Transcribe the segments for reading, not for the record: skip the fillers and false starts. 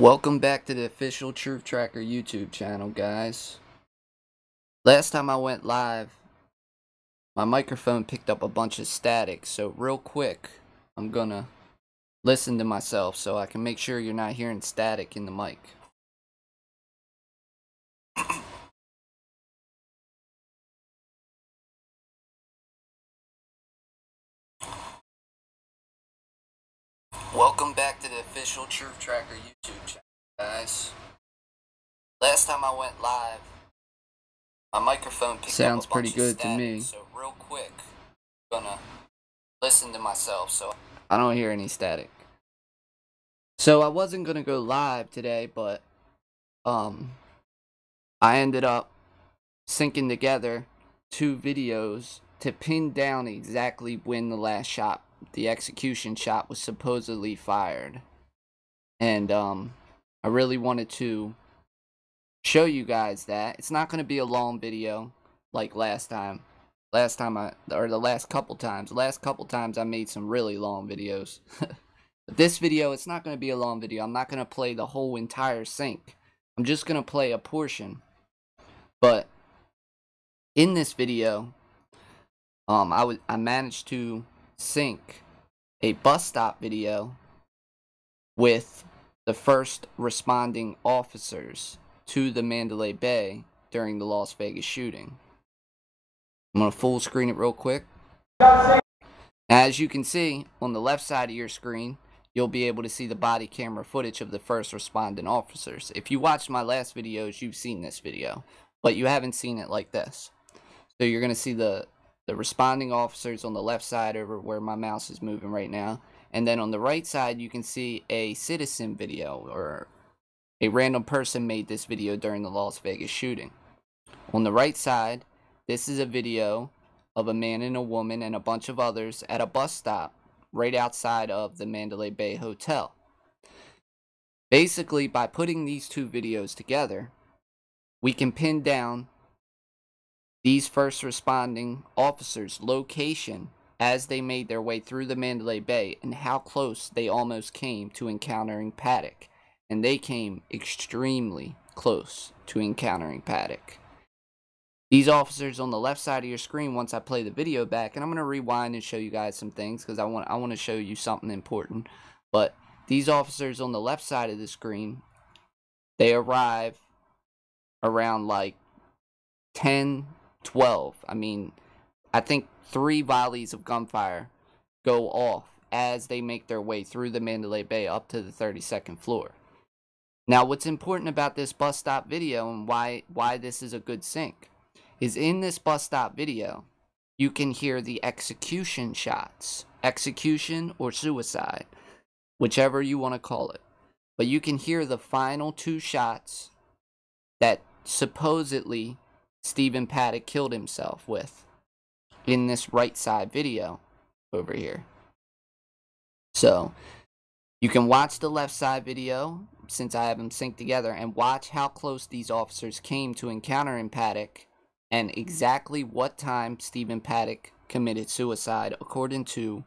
Welcome back to the official Truth Tracker YouTube channel, guys. Last time I went live, my microphone picked up a bunch of static, so real quick, I'm gonna listen to myself so I can make sure you're not hearing static in the mic. Welcome back to the official Truth Tracker YouTube channel, guys. Last time I went live, my microphone picked up a bunch of static, to me. So real quick, I'm gonna listen to myself so I don't hear any static. So I wasn't gonna go live today, but I ended up syncing together two videos to pin down exactly when the last shot, the execution shot, was supposedly fired. And I really wanted to show you guys that. It's not going to be a long video like last time. The last couple times I made some really long videos. But this video, it's not going to be a long video. I'm not going to play the whole entire sync. I'm just going to play a portion. But in this video, I managed to sync a bus stop video with the first responding officers to the Mandalay Bay during the Las Vegas shooting. I'm going to full screen it real quick. As you can see, on the left side of your screen, you'll be able to see the body camera footage of the first responding officers. If you watched my last videos, you've seen this video, but you haven't seen it like this. So you're going to see the responding officers on the left side over where my mouse is moving right now. And then on the right side, you can see a citizen video, or a random person made this video during the Las Vegas shooting. On the right side, this is a video of a man and a woman and a bunch of others at a bus stop right outside of the Mandalay Bay Hotel. Basically, by putting these two videos together, we can pin down these first responding officers' location as they made their way through the Mandalay Bay and how close they almost came to encountering Paddock. And they came extremely close to encountering Paddock. These officers on the left side of your screen, once I play the video back, and I'm going to rewind and show you guys some things because I want to show you something important. But these officers on the left side of the screen, they arrive around like 10, 12. I mean, I think 3 volleys of gunfire go off as they make their way through the Mandalay Bay up to the 32nd floor. Now, what's important about this bus stop video and why this is a good sync is in this bus stop video, you can hear the execution shots, execution or suicide, whichever you want to call it. But you can hear the final 2 shots that supposedly Stephen Paddock killed himself with in this right side video over here. So you can watch the left side video, since I have them synced together, and watch how close these officers came to encountering Paddock and exactly what time Stephen Paddock committed suicide according to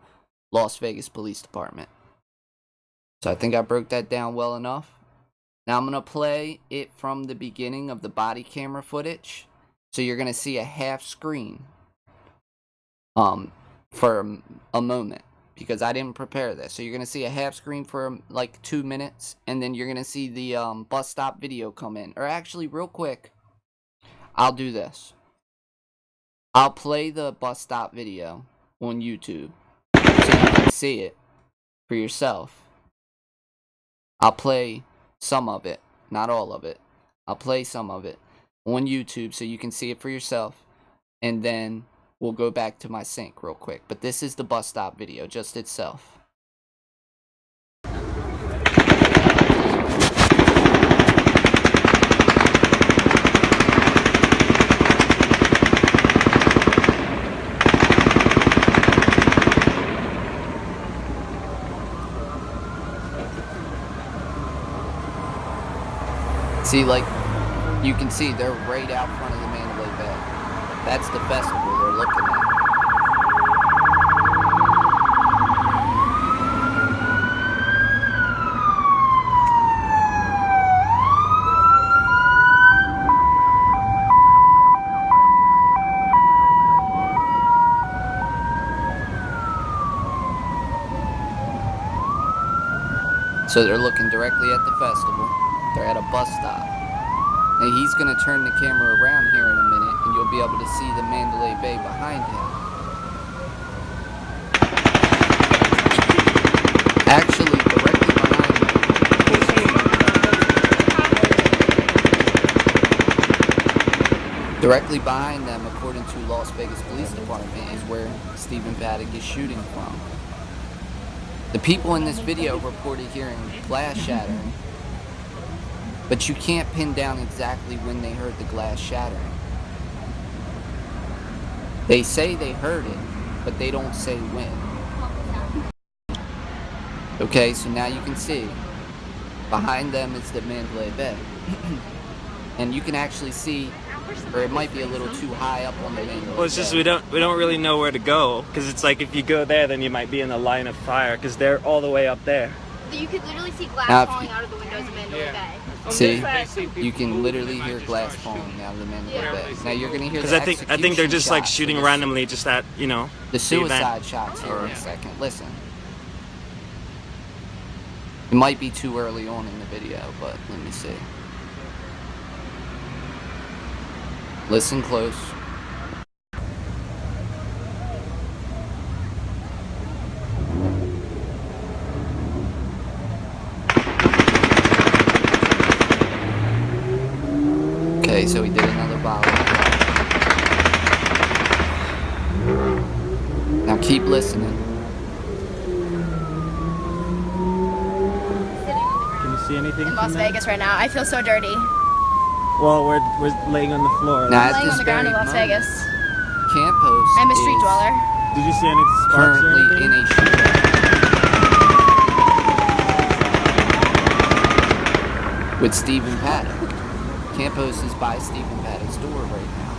Las Vegas Police Department. So I think I broke that down well enough. Now I'm going to play it from the beginning of the body camera footage. So you're going to see a half screen for a moment, because I didn't prepare this. So you're going to see a half screen for like 2 minutes, and then you're going to see the bus stop video come in. Or actually, real quick, I'll do this. I'll play the bus stop video on YouTube so you can see it for yourself. I'll play some of it, not all of it. I'll play some of it on YouTube so you can see it for yourself, and then we'll go back to my sync real quick. But this is the bus stop video just itself. See, like, you can see they're right out front of the Mandalay Bay. That's the festival they're looking at. So they're looking directly at the festival. They're at a bus stop. Now he's going to turn the camera around here in a minute, and you'll be able to see the Mandalay Bay behind him. Actually, directly behind them, according to Las Vegas Police Department, is where Stephen Paddock is shooting from. The people in this video reported hearing glass shattering, but you can't pin down exactly when they heard the glass shattering. They say they heard it, but they don't say when. Okay, so now you can see behind them is the Mandalay Bay. And you can actually see, or it might be a little too high up on the Mandalay Bay. Well, it's just we don't really know where to go, because it's like if you go there, then you might be in the line of fire, because they're all the way up there. You could literally see glass falling out of the windows of Mandalay Bay. See, you can literally hear glass falling out of the Mandalay Bay. Now you're gonna hear the execution shots. I think they're just like shooting randomly, just at, you know, the suicide shots here in a second. Listen, it might be too early on in the video, but let me see. Listen close. Okay, so he did another volley. Now keep listening. Can you see anything in Las Vegas right now? I feel so dirty. Well, we're laying on the floor. Now, I'm laying on the ground in Las Vegas. Campos I'm a street dweller. Did you see any sparks currently in a shootout with Stephen Paddock. Campos is by Stephen Paddock's door right now.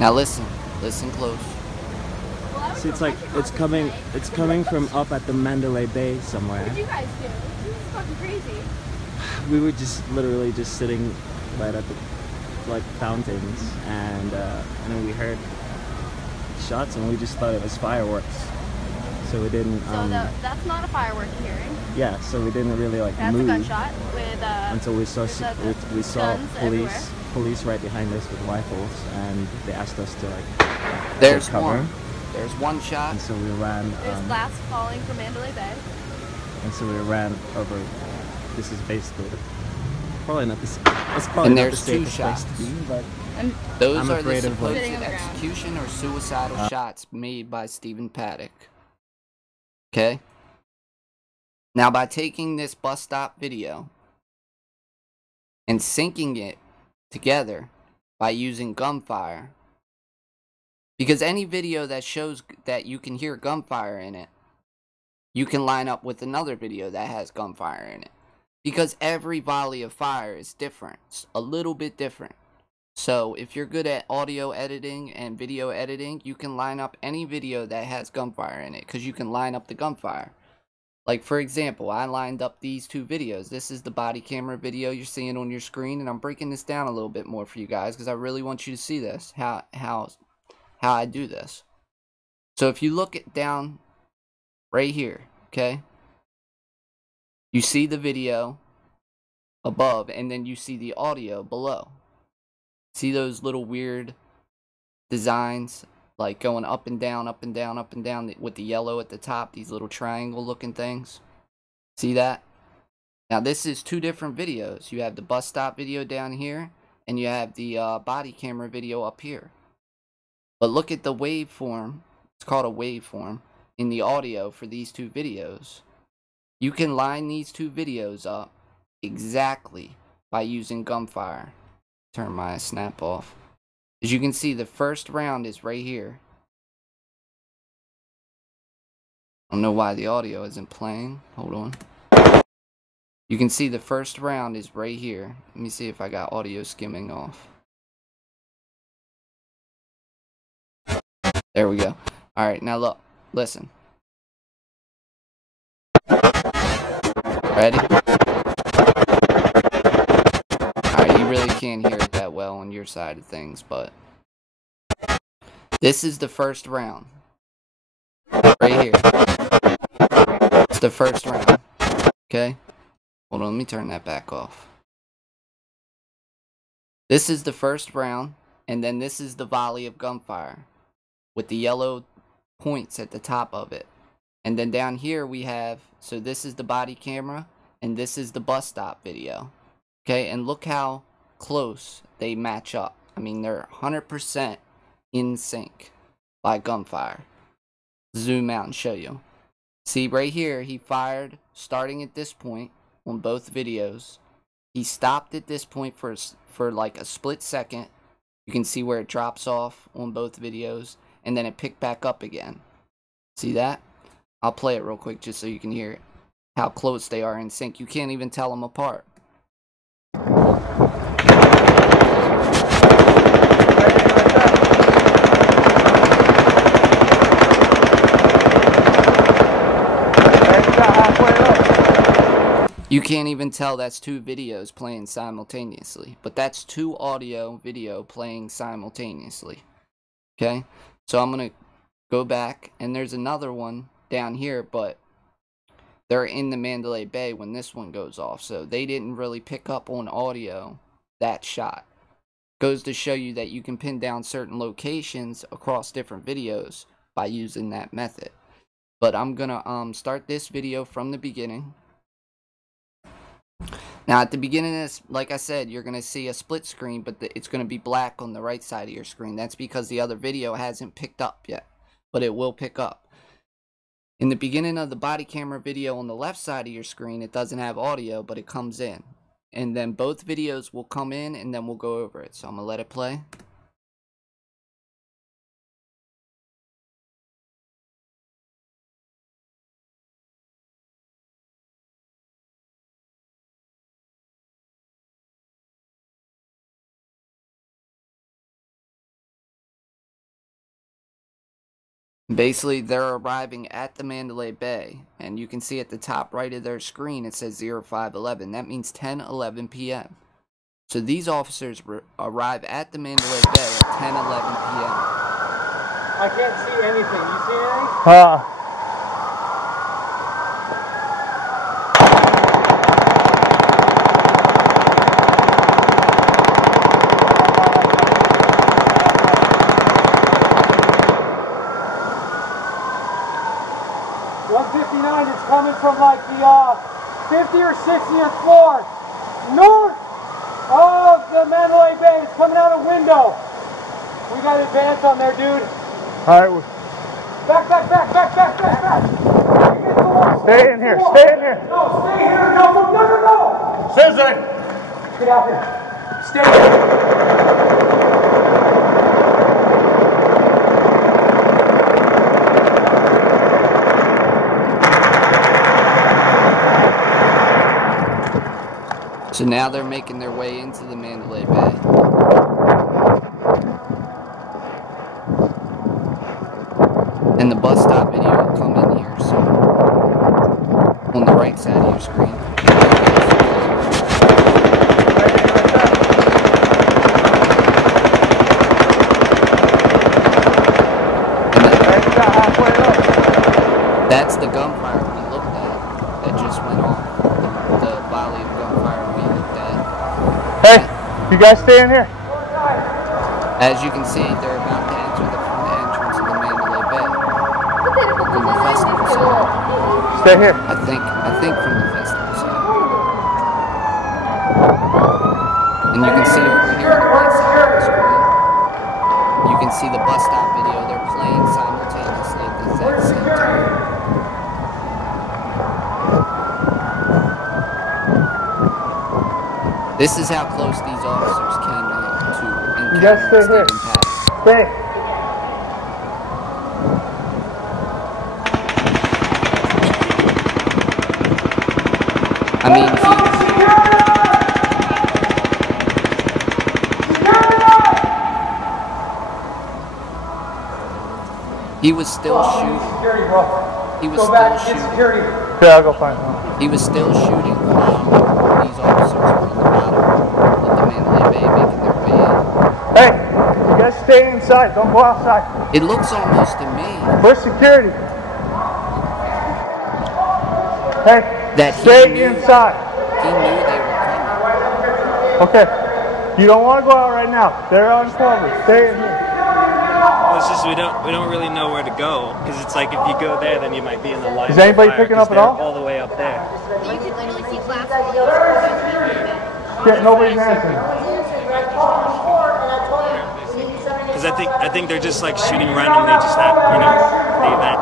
Now listen close. See, it's like it's coming from up at the Mandalay Bay somewhere. What did you guys do? This is fucking crazy. We were just literally just sitting right at the like fountains, and then we heard shots, and we just thought it was fireworks. So we didn't. So that's not a firework you're hearing. Yeah, so we didn't really like that's move. That's a gunshot with until we saw police right behind us with rifles, and they asked us to like. There's cover. There's one shot. And so we ran. There's glass falling from Mandalay Bay. And so we ran over. This is basically probably not this. It's probably and not there's the two safest shots. place to be, but those I'm are the supposed of execution or suicidal shots made by Stephen Paddock. Okay. Now, by taking this bus stop video and syncing it together by using gunfire, because any video that shows that you can hear gunfire in it, you can line up with another video that has gunfire in it. Because every volley of fire is different, it's a little bit different. So if you're good at audio editing and video editing, you can line up any video that has gunfire in it, because you can line up the gunfire. Like, for example, I lined up these two videos. This is the body camera video you're seeing on your screen, and I'm breaking this down a little bit more for you guys because I really want you to see this, how I do this. So if you look down right here, okay, you see the video above, and then you see the audio below. See those little weird designs, like going up and down, up and down, up and down, with the yellow at the top, these little triangle looking things? See that? Now this is two different videos. You have the bus stop video down here, and you have the body camera video up here. But look at the waveform, it's called a waveform, in the audio for these two videos. You can line these two videos up exactly by using gunfire. Turn my snap off. As you can see, the first round is right here. I don't know why the audio isn't playing. Hold on. You can see the first round is right here. Let me see if I got audio skimming off. There we go. Alright, now look. Listen. Ready? Alright, you really can't hear it that well on your side of things, but this is the first round. Right here. the first round. Okay? Hold on, let me turn that back off. This is the first round, and then this is the volley of gunfire with the yellow points at the top of it. And then down here we have, so this is the body camera, and this is the bus stop video. Okay, and look how close they match up. I mean, they're 100% in sync by gunfire. Zoom out and show you. See, right here, he fired starting at this point on both videos. He stopped at this point for like a split second. You can see where it drops off on both videos, and then it picked back up again. See that? I'll play it real quick just so you can hear it. How close they are in sync. You can't even tell them apart. You can't even tell that's two videos playing simultaneously, but that's two audio video playing simultaneously. Okay, so I'm gonna go back, and there's another one down here, but they're in the Mandalay Bay when this one goes off, so they didn't really pick up on audio that shot. Goes to show you that you can pin down certain locations across different videos by using that method. But I'm gonna start this video from the beginning. Now at the beginning of this, like I said, you're gonna see a split screen, but it's gonna be black on the right side of your screen. That's because the other video hasn't picked up yet, but it will pick up. In the beginning of the body camera video on the left side of your screen, it doesn't have audio, but it comes in. And then both videos will come in, and then we'll go over it. So I'm gonna let it play. Basically, they're arriving at the Mandalay Bay, and you can see at the top right of their screen it says 0511. That means 10:11 p.m. So these officers arrive at the Mandalay Bay at 10:11 p.m. I can't see anything. You see anything? 159 is coming from like the 50 or 60th floor north of the Mandalay Bay. It's coming out a window. We got advance on there, dude. Alright. Back. Stay in here. Stay in here. No, stay here. No. Susan! Get out here. Stay here. So now they're making their way into the Mandalay Bay. And the bus stop video will come in here soon. On the right side of your screen. That's the gunfire we looked at that just went off. The volley of gunfire we looked at. Hey, you guys stay in here. As you can see, they're about to enter the front entrance of the Mandalay Bay. From the festival side. Stay here. I think from the festival side. And you can see over here on the right side of the screen, you can see the bus stop video. They're playing simultaneously at the exact same time. This is how close these officers came to You guys stay here. Stephen Paddock. Stay. I mean, he was still shooting. He was still shooting. Yeah, I'll go find him. He was still shooting while these officers were on the bottom of the Mandalay Bay making their way in. Hey, you guys stay inside. Don't go outside. It looks almost to me. For security. Hey, that stay inside. He knew they were coming. Okay. You don't want to go out right now. They're on cover. Stay in here. Well, it's just we don't really know where to go because it's like if you go there, then you might be in the line. Is anybody picking up at all? All the way up there. You could literally see glass falling from windows being open. Yeah, nobody's answering. Because I think they're just like shooting randomly, just at the event.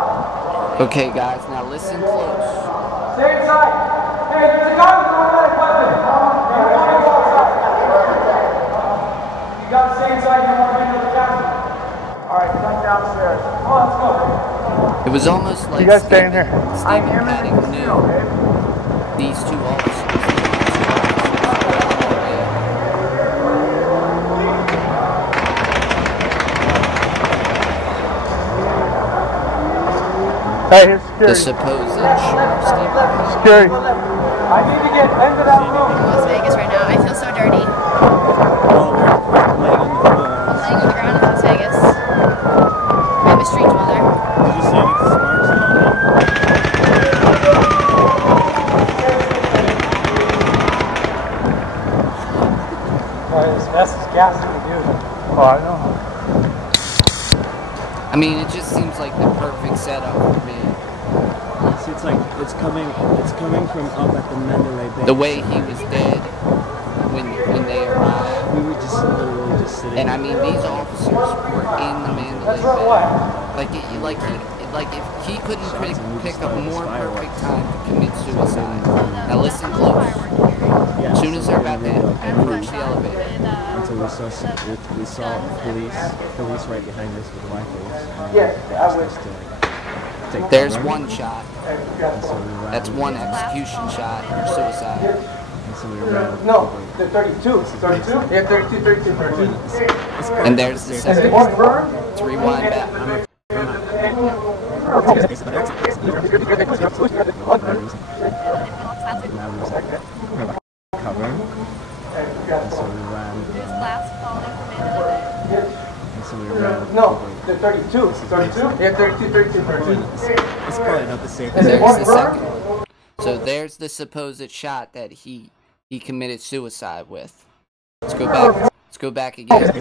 Okay, guys, now listen close. Stay inside. Hey, there's a guy with an automatic weapon. You gotta stay inside. You don't want to be in the camera. All right, come downstairs. Oh, let's go. It was almost like You guys stay in here. Stephen Paddock knew these two officers. Hey, here's The security. supposed shooter, Stephen Paddock. Security. I need to get into that room. Las Vegas right now. I feel so dirty. Well, we're laying on the floor. I'm laying on the ground in Las Vegas. I'm a street dweller. Did you see any sparks and all that? Boy, this mess is gassing me, dude. Oh, I know. I mean, it just seems like the perfect setup for me. See, it's like it's coming from up at the Mandalay Bay. The way he was dead when they arrived. We were just literally just sitting. And I mean, these officers were in the Mandalay That's Bay. Like if he couldn't pick up a more perfect time to commit suicide. Now listen close. Yeah, As soon as they're about to approach the With, elevator, until we saw police right behind us with rifles. Yeah, there's one shot. And so we ran. That's one execution shot or suicide. And so we ran. No, they're 32. 32? Yeah, 32, 32, 32. And there's the Is second. it confirmed? Let's rewind back. Cover. And so we ran. There's glass falling from Mandalay Bay. And so we ran. No, they're 32. 32? Yeah, 32, 32, 32. It's probably not the same. Is it There's the confirmed? second. So there's the supposed shot that he committed suicide with. Let's go back. Let's go back again. Yeah,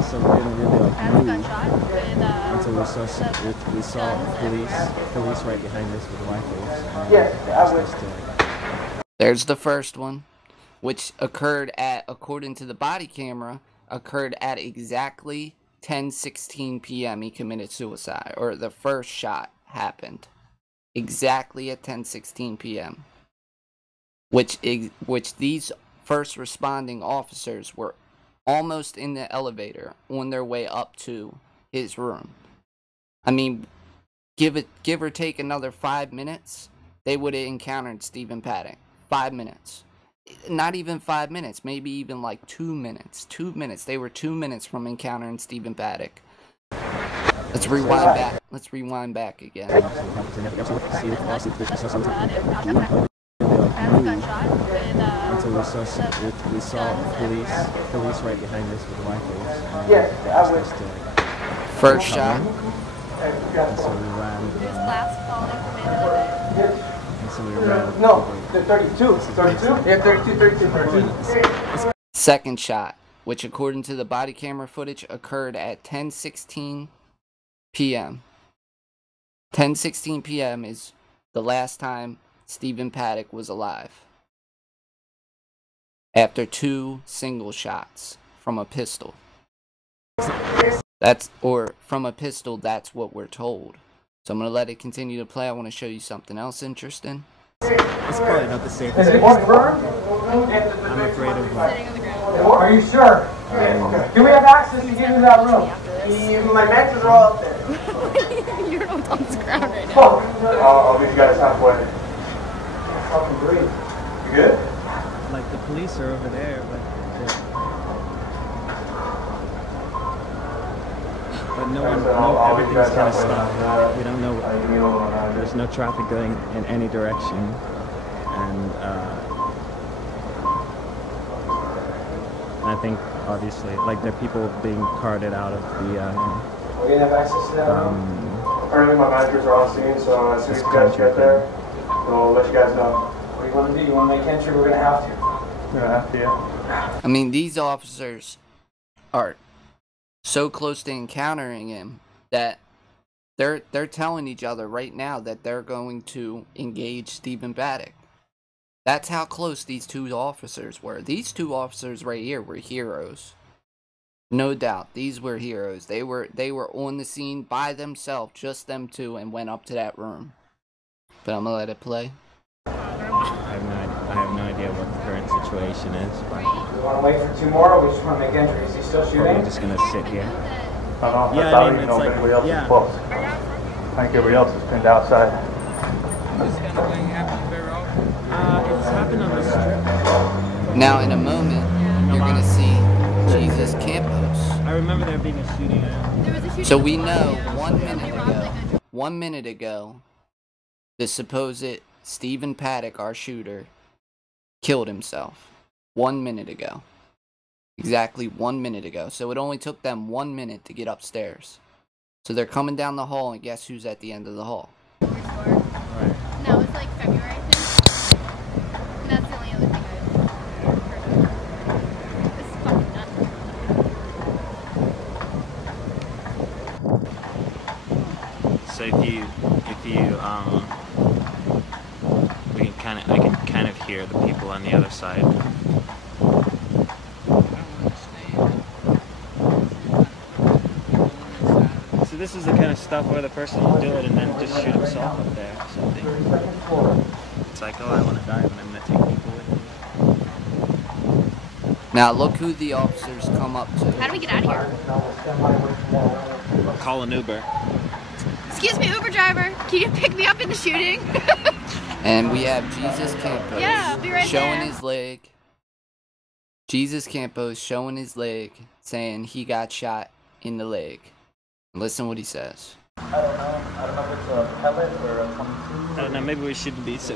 so we didn't really like That's a move gunshot with until we saw police right behind us with rifles. Yeah, I would. There's the first one, which occurred at, according to the body camera, occurred at exactly 10:16 p.m. He committed suicide, or the first shot happened exactly at 10:16 p.m. Which these first responding officers were almost in the elevator on their way up to his room. I mean, give or take another 5 minutes, they would have encountered Stephen Paddock. 5 minutes. Not even 5 minutes, maybe even like 2 minutes. 2 minutes. They were 2 minutes from encountering Stephen Paddock. Let's rewind back. Let's rewind back again. That's a gunshot with Until we saw police right behind us with rifles. Yeah, I would. First shot. And so we ran. there's glass falling from Mandalay Bay. And so we ran. No, they're 32. 32? Yeah, 32, 32, 32. Second shot, which according to the body camera footage occurred at 10:16 p.m. 10:16 p.m. is the last time Stephen Paddock was alive. After 2 single shots from a pistol. That's what we're told. So I'm going to let it continue to play. I want to show you something else interesting. It's probably not the same. Is it confirmed? I'm afraid of Sitting on the ground. Are you sure? Do we have access to get into that room? My matches are all up there. You're on the ground right now. I'll meet you guys halfway. Fucking breathe. You good? like the police are over there, but no one, everything's kind of stopped. We don't know. There's no traffic going in any direction, and I think obviously, like, there are people being carted out of the. We didn't have access to that. Apparently, my managers are on scene, so as soon as you guys get there, we'll let you guys know. What do you want to do? You want to make entry? We're gonna have to. We're gonna have to, yeah. I mean, these officers are so close to encountering him that they're telling each other right now that they're going to engage Stephen Paddock. That's how close these two officers were. These two officers right here were heroes. No doubt, these were heroes. They were on the scene by themselves, just them two, and went up to that room. But I'm gonna let it play. I have no idea what the current situation is. But We want to wait for 2 more, or we just want to make entry? Is he still shooting? we're just gonna sit here. I don't know. Yeah, I I mean, don't even it's know like- if anybody else yeah. is close. I think everybody else is pinned outside. It's happened on the strip. Now, in a moment, you're gonna see Jesus Campos. I remember there being a shooting. There was a shooting So we before, know yeah. 1 They minute robbed, ago, like, a 1 minute ago, the supposed Stephen Paddock, our shooter, killed himself. 1 minute ago. Exactly 1 minute ago. So it only took them 1 minute to get upstairs. So they're coming down the hall, and guess who's at the end of the hall? Right. And that was like February, I think. And that's the only other thing I've heard of. This is fucking nuts. So if you I can kind of hear the people on the other side. So this is the kind of stuff where the person will do it and then just shoot himself up there or something. It's like, oh, I want to die, but I'm going to take people with me. Now look who the officers come up to. How do we get out of here? Call an Uber. Excuse me, Uber driver. Can you pick me up in the shooting? And we have Jesus Campos Yeah, I'll be right showing there. his leg. Jesus Campos showing his leg, saying he got shot in the leg. Listen what he says. I don't know if it's a pellet or a 22. I don't know, maybe we shouldn't be so...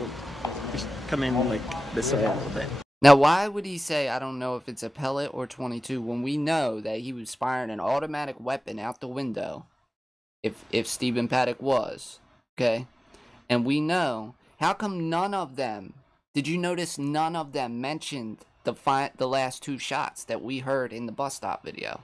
We should come in, like, this way a little bit. Now, why would he say, I don't know if it's a pellet or 22, when we know that he was firing an automatic weapon out the window, if Stephen Paddock was, okay? And we know, how come none of them, did you notice none of them mentioned the last 2 shots that we heard in the bus stop video?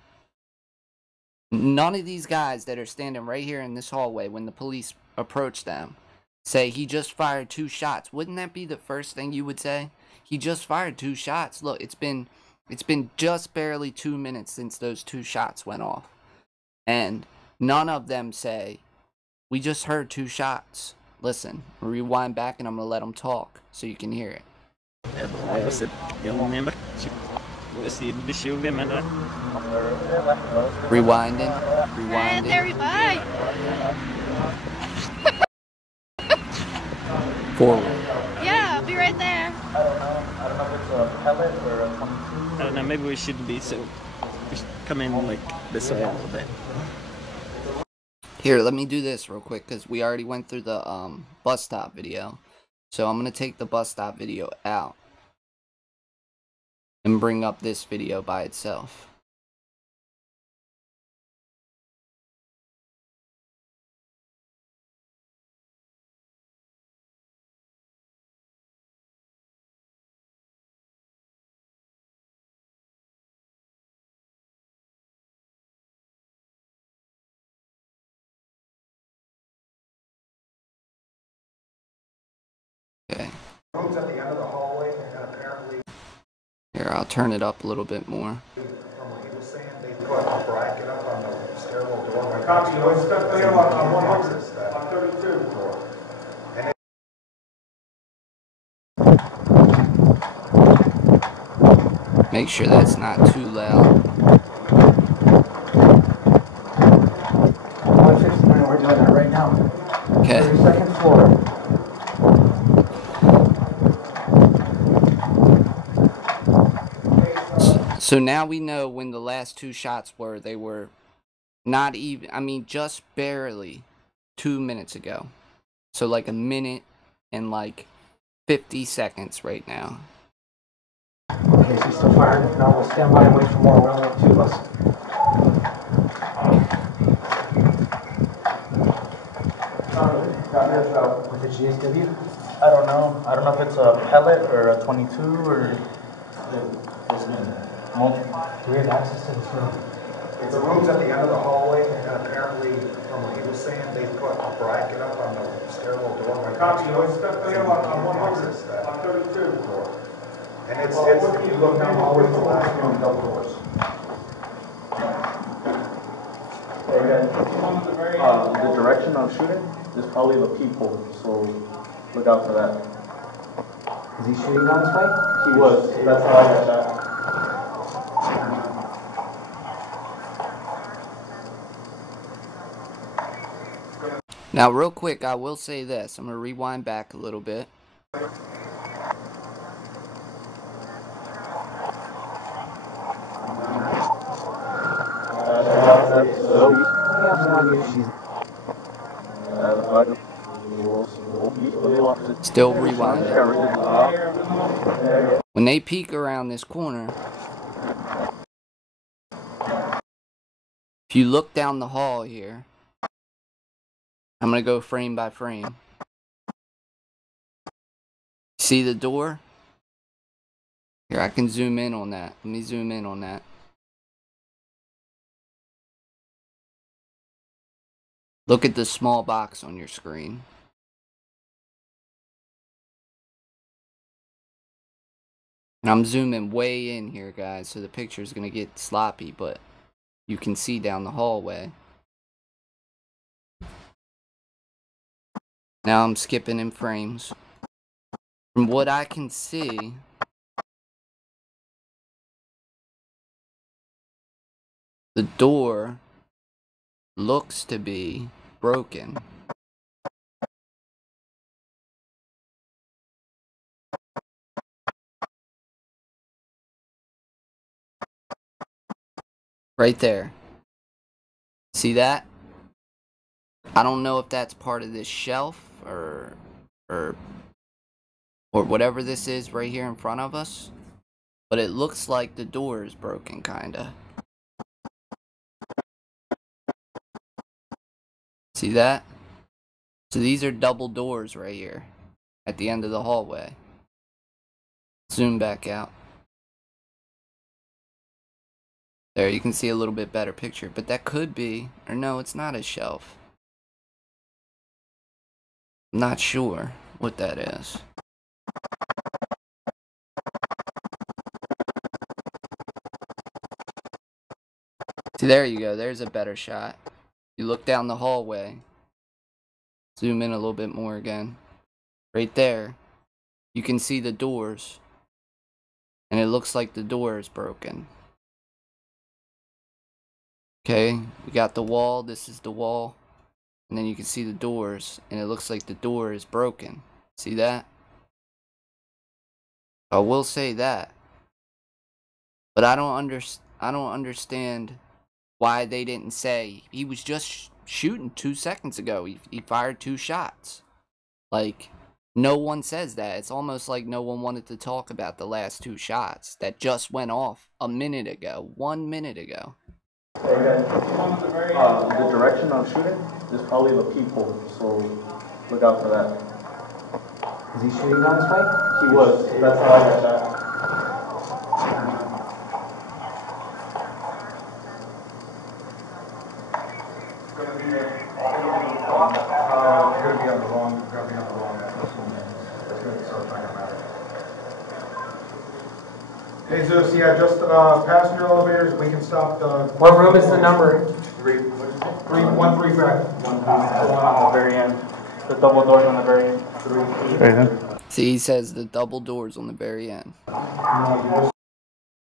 None of these guys that are standing right here in this hallway when the police approach them say he just fired 2 shots. Wouldn't that be the first thing you would say? He just fired 2 shots. Look, it's been just barely 2 minutes since those 2 shots went off. And none of them say, we just heard 2 shots. Listen, rewind back and I'm going to let them talk so you can hear it. Rewinding. And there we bye. Forward. Yeah, I'll be right there. I don't know if it's a pellet or a 22. I don't know, maybe we shouldn't be so... We should come in, like, this way a little bit. Here, let me do this real quick because we already went through the bus stop video. So I'm going to take the bus stop video out and bring up this video by itself. Okay. Rooms at the end of the hallway, and apparently, Here, I'll turn it up a little bit more. from what he was saying, they put a bracket up on the stairwell door. Copy, no, it's definitely on 100, on 32. Make sure that's not too loud. 169, we're doing that right now. Okay. 32nd floor. So now we know when the last 2 shots were. They were not even, I mean, just barely 2 minutes ago. So like a minute and like 50 seconds right now. Okay, so he's still firing. If not, we'll stand by and wait for more. We're only two of us. With the GSW? I don't know. I don't know if it's a pellet or a 22 or... Do we have access to this room? The room's at the end of the hallway, and apparently, from what he was saying, they put a bracket up on the stairwell door. Copy, you have on 100, on 32. And it's, if you look down the hallway, the last one, double doors. The direction I'm shooting is probably the peephole, so look out for that. Is he shooting down this way? He was. That's how I got shot. Now, real quick, I will say this. I'm going to rewind back a little bit. Still rewinding. When they peek around this corner, if you look down the hall here, I'm going to go frame by frame. See the door? Here, I can zoom in on that. Let me zoom in on that. Look at the small box on your screen. And I'm zooming way in here, guys, so the picture's going to get sloppy, but you can see down the hallway. Now I'm skipping in frames. From what I can see, the door looks to be broken. Right there. See that? I don't know if that's part of this shelf or whatever this is right here in front of us, but it looks like the door is broken, kinda. See that? So these are double doors right here at the end of the hallway. Zoom back out. There, you can see a little bit better picture, but that could be, or no, it's not a shelf. I'm not sure what that is. See, there you go. There's a better shot. You look down the hallway. Zoom in a little bit more again. Right there, you can see the doors. And it looks like the door is broken. Okay, we got the wall. This is the wall. And then you can see the doors. And it looks like the door is broken. See that? I will say that. But I don't understand why they didn't say he was just shooting 2 seconds ago. He fired 2 shots. Like, no one says that. It's almost like no one wanted to talk about the last 2 shots that just went off a minute ago. 1 minute ago. The direction I'm shooting is probably the peephole, so look out for that. Is he shooting down this way? He was. That's how I got shot. Hey Zeus, yeah, just passenger elevators, we can stop the... What room is the number? 135. The one on the very end. The double doors on the very end. See, he says the double doors on the very end.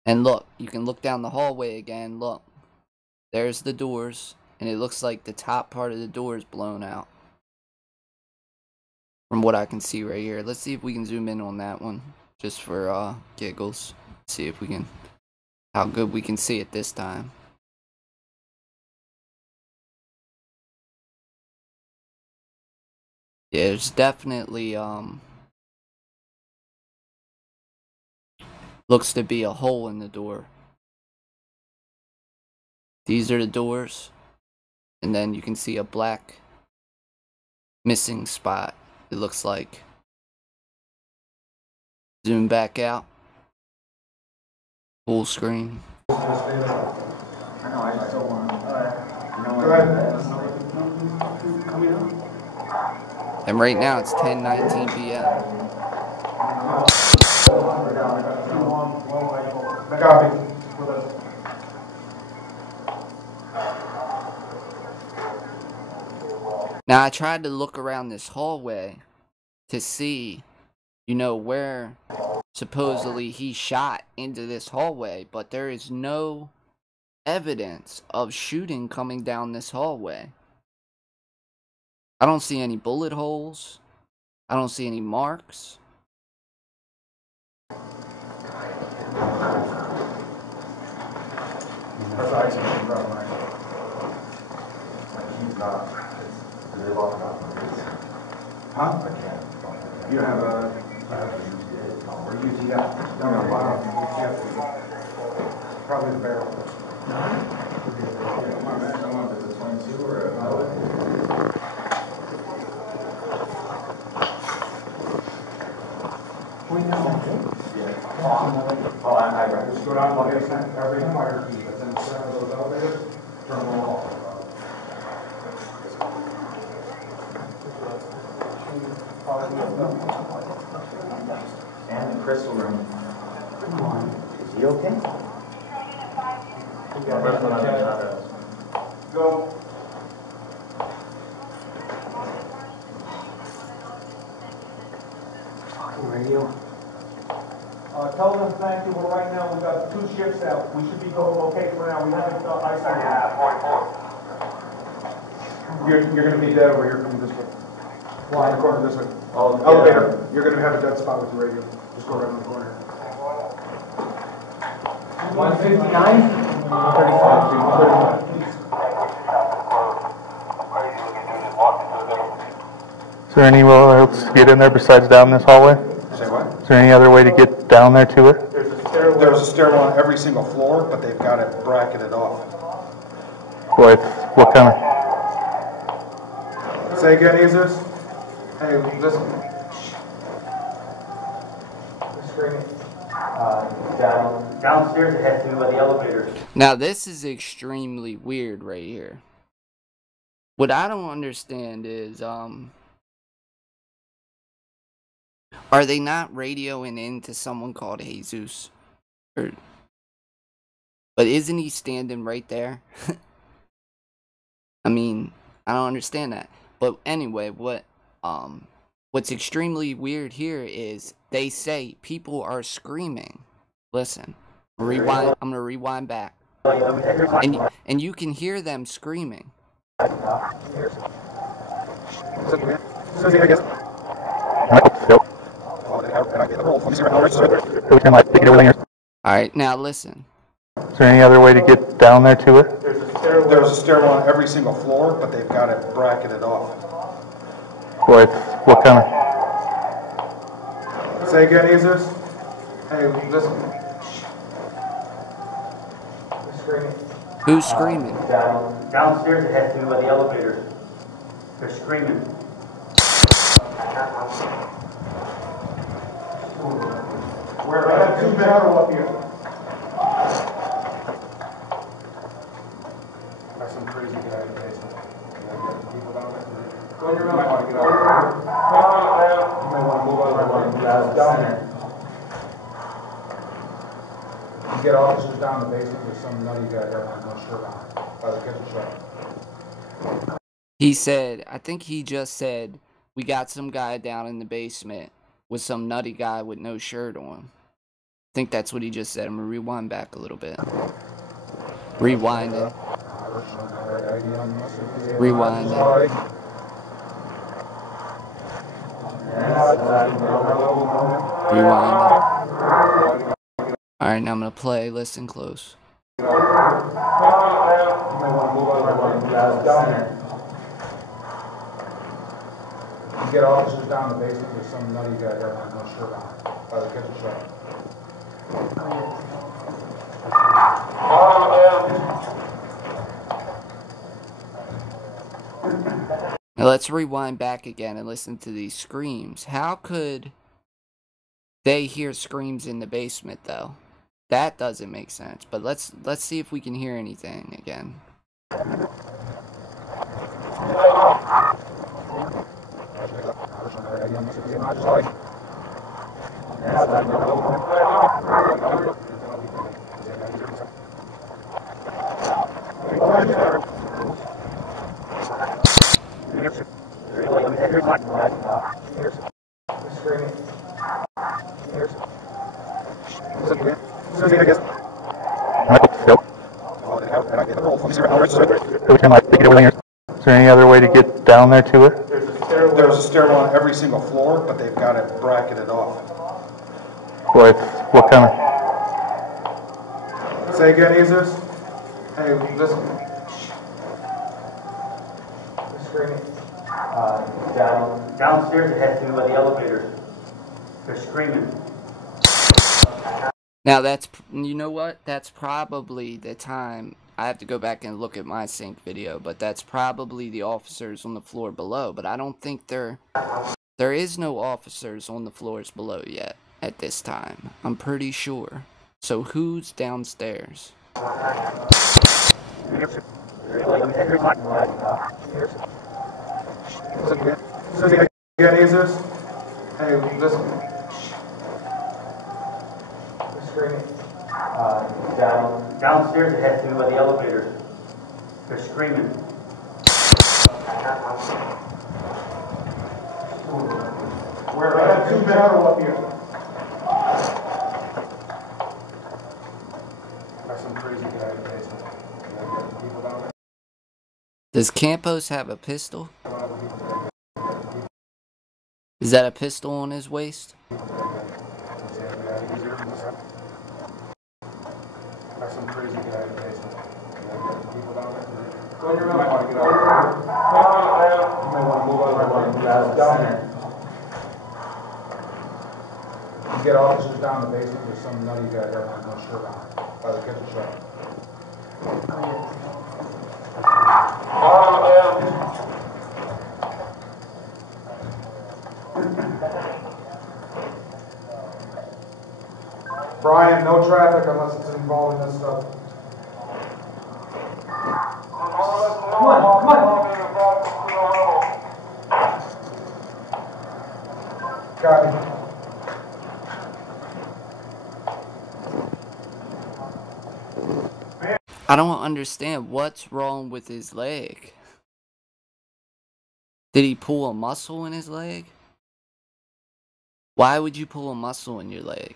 And look, you can look down the hallway again. Look, there's the doors, and it looks like the top part of the door is blown out. From what I can see right here. Let's see if we can zoom in on that one, just for giggles. See if we can, how good we can see it this time. Yeah, there's definitely Looks to be a hole in the door. These are the doors. And then you can see a black missing spot, it looks like. Zoom back out. Full screen. And right now it's 10:19 p.m. Now I tried to look around this hallway to see, you know, where supposedly he shot into this hallway, but there is no evidence of shooting coming down this hallway. I don't see any bullet holes. I don't see any marks. Huh? You have a... Or UT down the bottom. Probably the barrel. Just go down the basement, every fire key that's in the center of those elevators, turn them all off. And the crystal room. Come on. Is he okay? Go. Fucking radio. Tell them thank you, but right now we've got 2 ships out. We should be going okay for now. We haven't isolated. Yeah, 44. You're going to be dead over here. Come this way. Line the corner this way. Elevator. You're going to have a dead spot with the radio. Just go around the corner. 159? 135. Is there anywhere else to get in there besides down this hallway? Say what? Is there any other way to get down there to it? There's a stairwell on every single floor, but they've got it bracketed off. What kind of? Say again, Jesus. Hey, listen. Downstairs it has to do with the elevator. Now this is extremely weird right here. What I don't understand is, are they not radioing in to someone called Jesus? But isn't he standing right there? I mean, I don't understand that. But anyway, what's extremely weird here is they say people are screaming. Listen, rewind. I'm gonna rewind back, and you can hear them screaming. Alright, now listen. Is there any other way to get down there to it? There's a stairwell on every single floor, but they've got it bracketed off. What kind of? Say again, Jesus. Hey, listen. Who's screaming? Downstairs it has to do with the elevator. They're screaming. Where? I got 2 metal up here. Got some crazy guy in the basement. People down there. Go in your room. You might want to get out. You might want to move out of the down there. You get officers down the basement. There's some nutty guy there with no shirt on by the kitchen shop. He said, I think he just said, we got some guy down in the basement with some nutty guy with no shirt on. I think that's what he just said. I'm going to rewind back a little bit. Rewinding. Rewinding. Rewinding. Alright, now I'm going to play. Listen close. You might want to move out down there. You get officers down the basement. There's some nutty guy there with no shirt on by the kitchen shop. Now let's rewind back again and listen to these screams. How could they hear screams in the basement though? That doesn't make sense. But let's see if we can hear anything again. Is there any other way to get down there to it? There's a stairwell on every single floor, but they've got it bracketed off. What kind of? Say again, Jesus. Hey, listen. Screaming. Downstairs, it has to do with the elevators. They're screaming. Now that's, you know what? That's probably the time. I have to go back and look at my sync video, but that's probably the officers on the floor below. But I don't think there is no officers on the floors below yet at this time. I'm pretty sure. So who's downstairs? Jesus. Hey, listen. Screaming. Downstairs, it has to do with the elevators. They're screaming. We're at 2 battle up here. Got some crazy guy in the basement. People down there. Does Campos have a pistol? Is that a pistol on his waist? Got some crazy guy in the basement. People down there. You might want to get out. You might want to move out down there. You get officers down in the basement. There's some nutty guy there with no shirt on by the kitchen shop. Brian, no traffic unless it's involved in this stuff. Come on. Got it. I don't understand what's wrong with his leg. Did he pull a muscle in his leg? Why would you pull a muscle in your leg?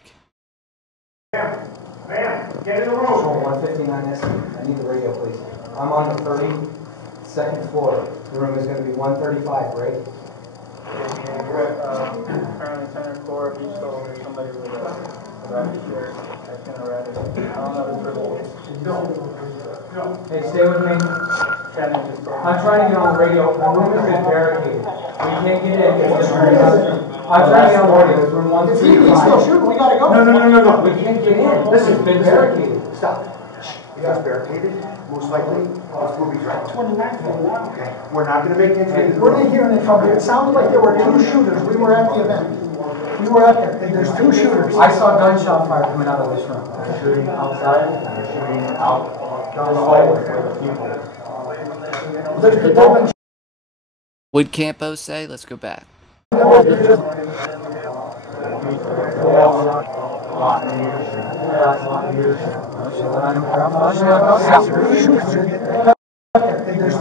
Ma'am, get in the room. 159S. I need the radio, please. I'm on the 32nd floor. The room is going to be 135, right? Currently 10th floor. If you saw there's somebody with a rabbit shirt, that's going to rabbit. I don't know if it's No. Hey, stay with me. I'm trying to get on the radio. The room has been barricaded. We can't get in. I'm trying to get on the radio. It's room 135. If he's still shooting, we gotta go. No. We can't get in. This has been barricaded. Stop. You guys barricaded? Most likely, those boobies, right? 29. Okay. We're not gonna make it into the We're not hearing it from here. It sounded like there were 2 shooters. We were at the event. We were out there. There's 2 shooters. I saw gunshot fire coming out of this room. They're shooting outside, and they're shooting out the hallway for the people. Would Campos say? Let's go back. There's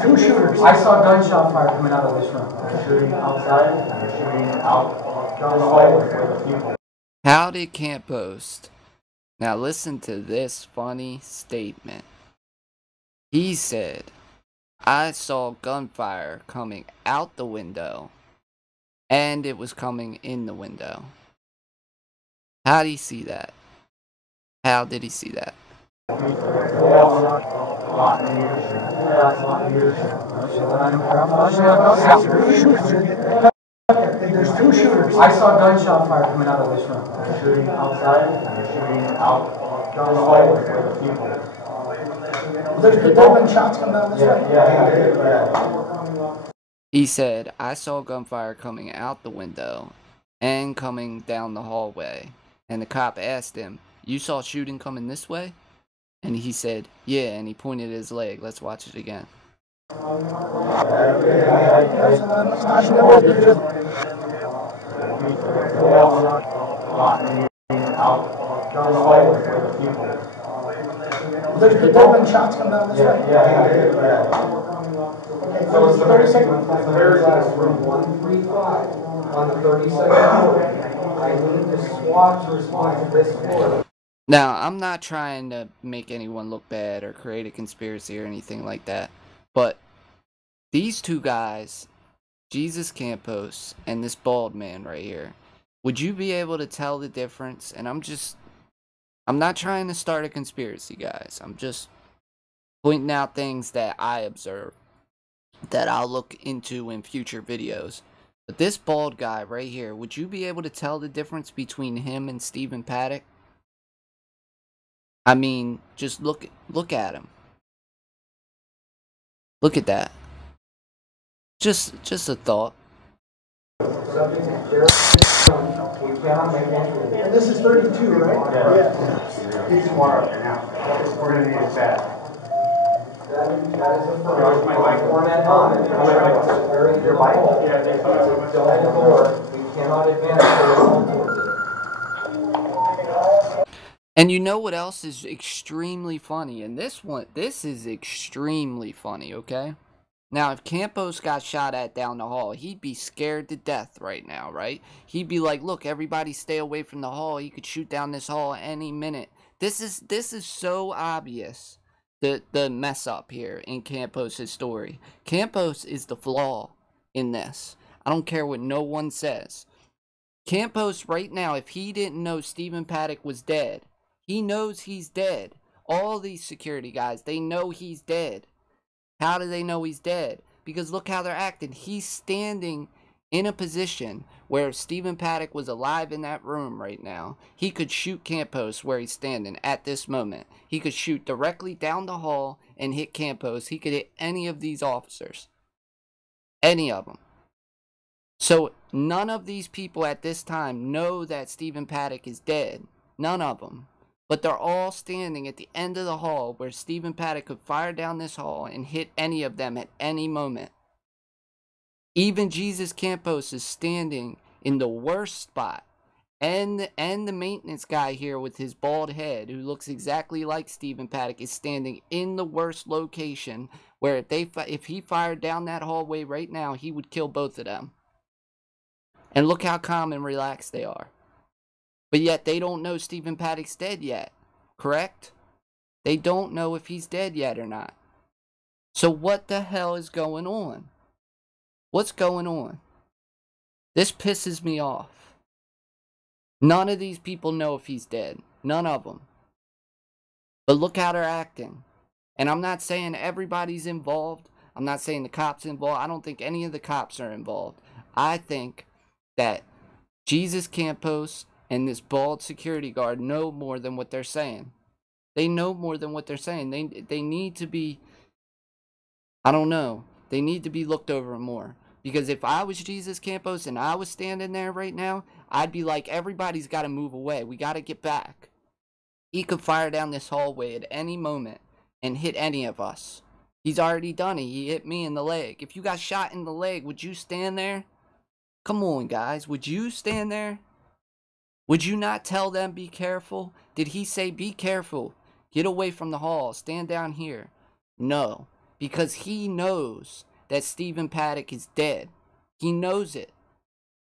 2 shooters. I saw gunshot fire coming out of this room. They're shooting outside, and they're shooting out the hallway for the people. How did Campos? Now listen to this funny statement. He said, I saw gunfire coming out the window, and it was coming in the window. How did he see that? How did he see that? There's 2 shooters. I saw gunshot fire coming out of this room. You're shooting outside, and you're shooting out the hallway where the people. There's been shots coming out this way. Yeah. He said, I saw gunfire coming out the window and coming down the hallway. And the cop asked him, you saw shooting coming this way? And he said, yeah, and he pointed his leg. Let's watch it again. There's been shots coming out this way. So it's the 32nd. Where is this? Room 135 on the 32nd floor. I need the SWAT to respond to this floor. Now, I'm not trying to make anyone look bad or create a conspiracy or anything like that, but these two guys, Jesus Campos and this bald man right here, would you be able to tell the difference? And I'm not trying to start a conspiracy, guys. I'm just pointing out things that I observe that I'll look into in future videos. But this bald guy right here, would you be able to tell the difference between him and Stephen Paddock? I mean, just look at him. Look at that. Just a thought. And this is 32, right? Yeah. He's more up there now. We're going to need it bad. That is the first. My format on it. Your bike? Yeah, they thought I was going to door. We cannot advance. And you know what else is extremely funny? And this is extremely funny, okay? Now, if Campos got shot at down the hall, he'd be scared to death right now, right? He'd be like, look, everybody stay away from the hall. He could shoot down this hall any minute. This is so obvious, the mess up here in Campos' story. Campos is the flaw in this. I don't care what no one says. Campos right now, if he didn't know Stephen Paddock was dead, he knows he's dead. All these security guys, they know he's dead. How do they know he's dead? Because look how they're acting. He's standing in a position where if Stephen Paddock was alive in that room right now, he could shoot Campos where he's standing at this moment. He could shoot directly down the hall and hit Campos. He could hit any of these officers. Any of them. So none of these people at this time know that Stephen Paddock is dead. None of them. But they're all standing at the end of the hall where Stephen Paddock could fire down this hall and hit any of them at any moment. Even Jesus Campos is standing in the worst spot. And the maintenance guy here with his bald head, who looks exactly like Stephen Paddock, is standing in the worst location where if he fired down that hallway right now, he would kill both of them. And look how calm and relaxed they are. But yet they don't know Stephen Paddock's dead yet, correct? They don't know if he's dead yet or not. So what the hell is going on? What's going on? This pisses me off. None of these people know if he's dead. None of them. But look how they're acting. And I'm not saying everybody's involved. I'm not saying the cops involved. I don't think any of the cops are involved. I think that Jesus Campos and this bald security guard know more than what they're saying. They know more than what they're saying. They need to be, I don't know, they need to be looked over more. Because if I was Jesus Campos and I was standing there right now, I'd be like, everybody's got to move away. We got to get back. He could fire down this hallway at any moment and hit any of us. He's already done it. He hit me in the leg. If you got shot in the leg, would you stand there? Come on, guys. Would you stand there? Would you not tell them be careful? Did he say be careful? Get away from the hall. Stand down here. No. Because he knows that Stephen Paddock is dead. He knows it.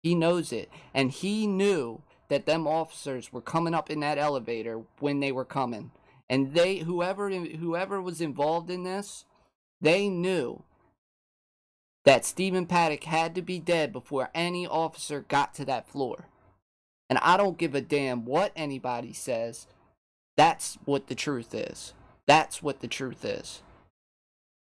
He knows it. And he knew that them officers were coming up in that elevator when they were coming. And whoever was involved in this, they knew that Stephen Paddock had to be dead before any officer got to that floor. And I don't give a damn what anybody says. That's what the truth is. That's what the truth is.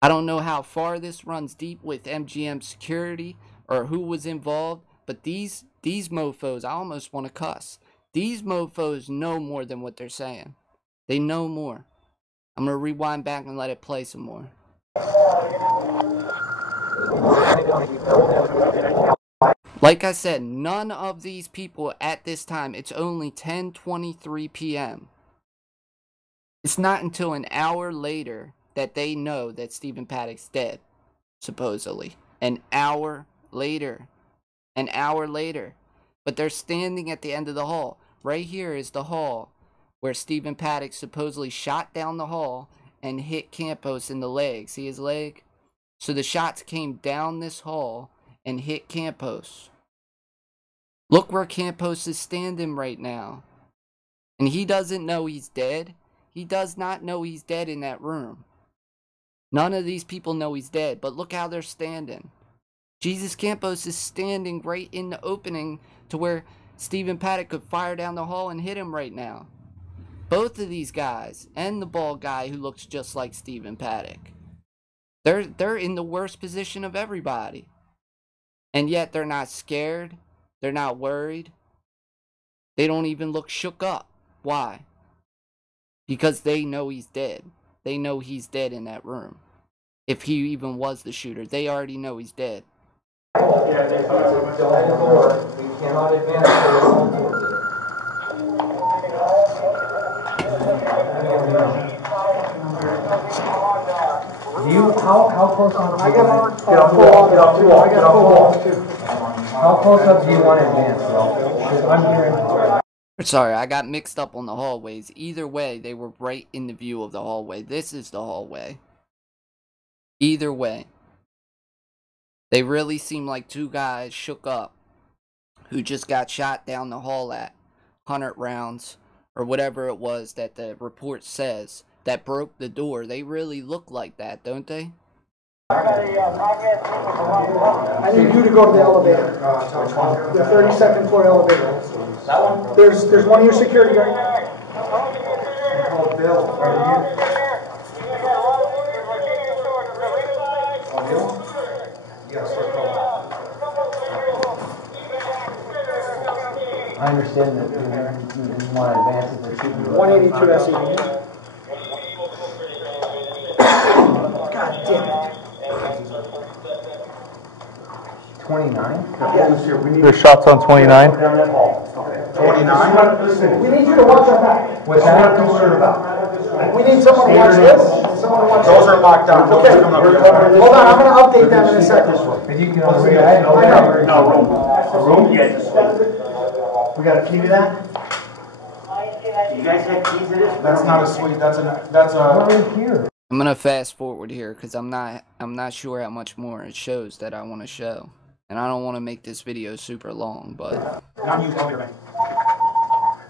I don't know how far this runs deep with MGM security or who was involved, but these mofos, I almost want to cuss. These mofos know more than what they're saying. They know more. I'm going to rewind back and let it play some more. Like I said, none of these people at this time, it's only 10:23 p.m. It's not until an hour later that they know that Stephen Paddock's dead, supposedly. An hour later. An hour later. But they're standing at the end of the hall. Right here is the hall where Stephen Paddock supposedly shot down the hall and hit Campos in the leg. See his leg? So the shots came down this hall and hit Campos. Look where Campos is standing right now. And he doesn't know he's dead. He does not know he's dead in that room. None of these people know he's dead, but look how they're standing. Jesus Campos is standing right in the opening to where Stephen Paddock could fire down the hall and hit him right now. Both of these guys, and the bald guy who looks just like Stephen Paddock, they're in the worst position of everybody. And yet they're not scared. They're not worried. They don't even look shook up. Why? Because they know he's dead. They know he's dead in that room. If he even was the shooter, they already know he's dead. Yeah, they thought it was still in the door. We cannot advance towards it. How close on? I got full walls too. How close up do you want to advance, bro? Because I'm hearing. Sorry, I got mixed up on the hallways. Either way, they were right in the view of the hallway. This is the hallway. Either way. They really seem like two guys shook up who just got shot down the hall at 100 rounds or whatever it was that the report says that broke the door. They really look like that, don't they? I need you to go to the elevator. The 32nd floor elevator. That one? There's one of your security guards. Oh, Bill. I understand that you want to advance it for shooting. 182 SE. God damn it. 29? Yeah. There's shots on 29. 29? We need you to watch our back. What's that? We need someone to watch this. Someone to watch this. Those are locked down. Okay. Hold on, I'm going to update that in a second. If you can already, no room. A room? Yeah, just We got a key to that? you guys have keys to this? That's not a suite. That's a. here. I'm gonna fast forward here because I'm not sure how much more it shows that I want to show, and I don't want to make this video super long. But Not use elevator bank.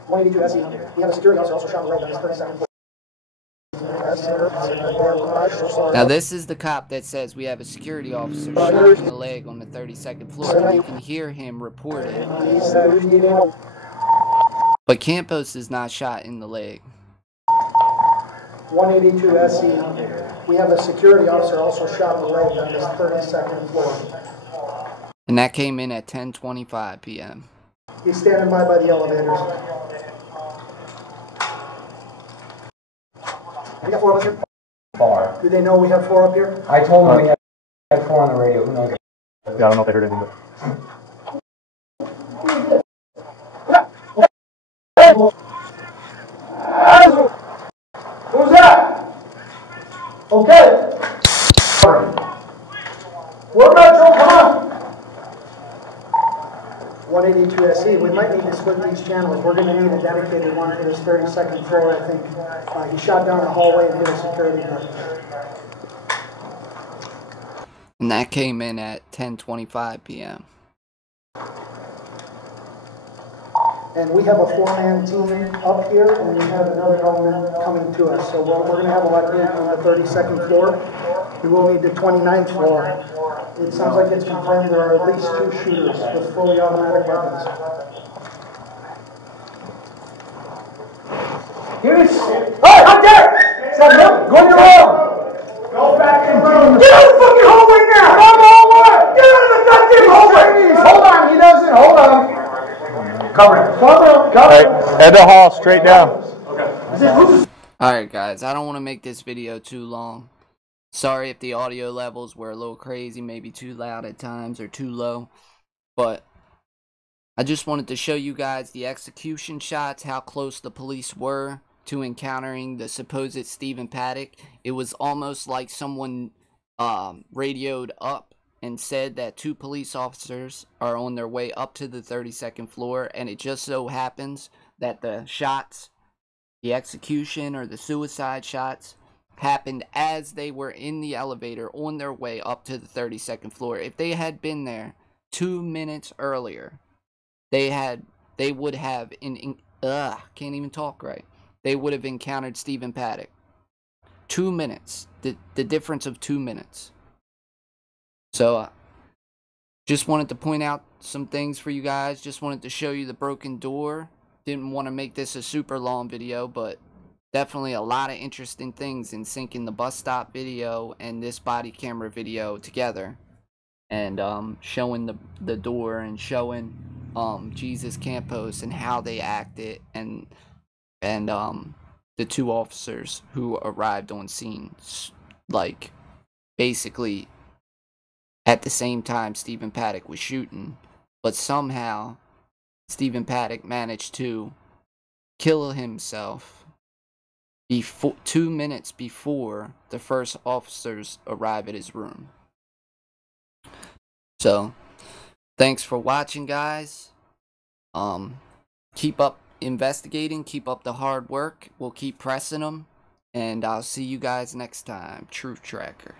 182 SE. We have a security officer also shot in the leg on his 32nd floor. now this is the cop that says we have a security officer shot in the leg on the 32nd floor. And you can hear him report it. But Campos is not shot in the leg. 182 SE. We have a security officer also shot in the leg on his 32nd floor. And that came in at 10:25 p.m. He's standing by the elevators. We got 4 up here? Bar. Do they know we have 4 up here? I told them we had 4 on the radio. Who knows? Yeah, I don't know if they heard anything, Who's that? Okay. We're Metro, come on. 182 SE, we might need to split these channels. We're going to need a dedicated one for this 32nd floor, I think. He shot down the hallway and hit a security guard. And that came in at 10:25 p.m. And we have a 4-man team up here, and we have another element coming to us. So we're going to have a lieutenant on the 32nd floor. We will need the 29th floor. It sounds like it's confirmed there are at least 2 shooters with fully automatic weapons. Here's... Hey, up there! Is that him? Go in your room! Go back in room! Get out of the fucking hallway now! Get out of the hallway! Get out of the goddamn hallway! Hold on, he doesn't... Cover it. Right, head to hall, straight down. Okay. Alright guys, I don't want to make this video too long. Sorry if the audio levels were a little crazy, maybe too loud at times or too low. But I just wanted to show you guys the execution shots, how close the police were to encountering the supposed Stephen Paddock. It was almost like someone radioed up and said that 2 police officers are on their way up to the 32nd floor, and it just so happens that the shots, the execution or the suicide shots, happened as they were in the elevator on their way up to the 32nd floor. If they had been there 2 minutes earlier, they would have can't even talk right. They would have encountered Stephen Paddock. 2 minutes. The difference of 2 minutes. So just wanted to point out some things for you guys. Just wanted to show you the broken door. Didn't want to make this a super long video, but definitely a lot of interesting things in syncing the bus stop video and this body camera video together, and showing the door and showing Jesus Campos and how they acted, and the 2 officers who arrived on scene, like basically at the same time Stephen Paddock was shooting, but somehow Stephen Paddock managed to kill himself 2 minutes before the first officers arrive at his room. So thanks for watching, guys. Keep up investigating, keep up the hard work. We'll keep pressing them, and I'll see you guys next time. Truth Tracker.